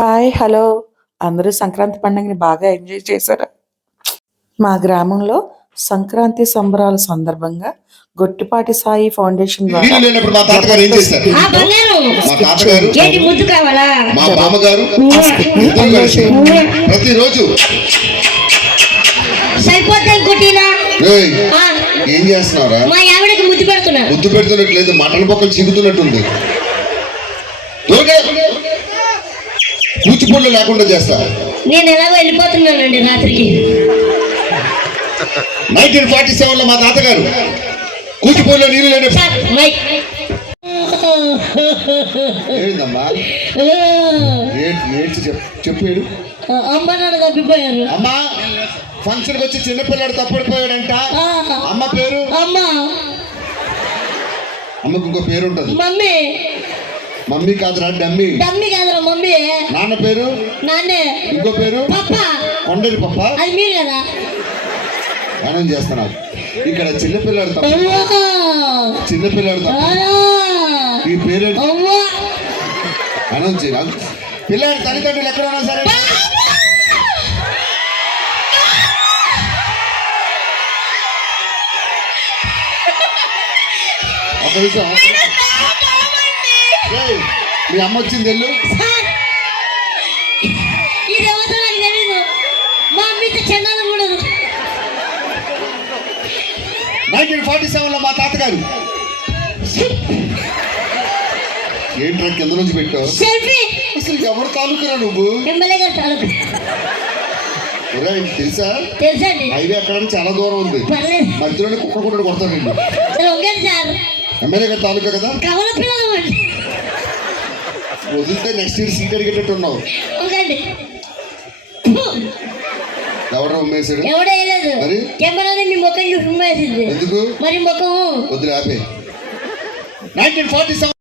Hi! Hello! అందరూ సంక్రాంతి పండుగని బాగా ఎంజాయ్ చేశారా? మా గ్రామంలో సంక్రాంతి సంబరాల సందర్భంగా గొట్టిపాటి సాయి ఫౌండేషన్ ద్వారా నీళ్ళు లేనప్పుడు మా తాతగారు ఏం చేశారు? ఆ బంగారు మా తాతగారు, ఏంటి ముద్దు కావాలా? మా బామ్మగారు ఇద్దరు కలిసి ప్రతిరోజు సరిపోతాయి కుటీనా "ఏయ్, ఏం చేస్తున్నావురా? మా ఆవిడకి ముద్దు పెడుతున్నా. ముద్దు పెడుతున్నట్టు లేదు, మటన్ బొక్కలు చిగుతున్నట్టుంది. కూచిపూళ్ళు లేకుండా చేస్తా. నేను ఎలాగో వెళ్ళిపోతున్నానండి రాత్రికి. 1947లో మా తాతగారు కూచిపూడిలో నీళ్ళు లేని సార్, మైక్. ఏందమ్మా ఏడ్చి చెప్పు ఏడు. అమ్మ నాన్న తప్పిపోయారు. అమ్మా ఫంక్షన్కి వచ్చి చిన్నపిల్లాడు తప్పడిపోయాడంట. అమ్మ పేరు అమ్మ. అమ్మకు ఇంకో పేరు ఉంటుంది. మమ్మీ. మమ్మీ కాదురా, డమ్మీ. డమ్మీ కాదురా మమ్మీ. నాన్న పేరు నాన్నే. ఇంకో పేరు పప్ప. కొండరి పప్ప. అది మీరు కదా. మనం చేస్తున్నాం ఇక్కడ చిన్నపిల్లాడు తప్ప. చిన్నపిల్లాడు తప్ప ఈ పేరు అనౌన్స్ చేయాలి. పిల్లాడి తల్లిదండ్రులు ఎక్కడ ఉన్నా సరే ఒక విషయం, మీ అమ్మ వచ్చింది వెళ్ళు. ఇది ఎవరితో నాకు తెలీదు. మా అమ్మతో చెన్నాలు కూడా 1947లో మా తాతగారు ఏంట్రా కింద నుంచి పెట్టావు? సెల్ఫీ. అసలు ఎవరు తాలూకురా నువ్వు? ఎమ్మెల్యే గారు తాలూకు. తెలుసా? తెలుసండి. హైవే ఎక్కడ చాలా దూరం ఉంది. మధ్యలోనే కుక్క కూడా కొడతాను నిన్ను. సార్ ఎమ్మెల్యే గారు తాలూకా కదా. కవల పిల్లలు వదిలితే నెక్స్ట్ ఇయర్ సీట్ అడిగేటట్టు ఉన్నావు. ఎవరు ఉమ్మేశాడు? ఎవడో వేయలేదు. మరి కెమెరాని మీ ముఖం చూసి ఉమ్మేసింది. ఎందుకు? మరి ముఖం వదిలే ఆపే. 1947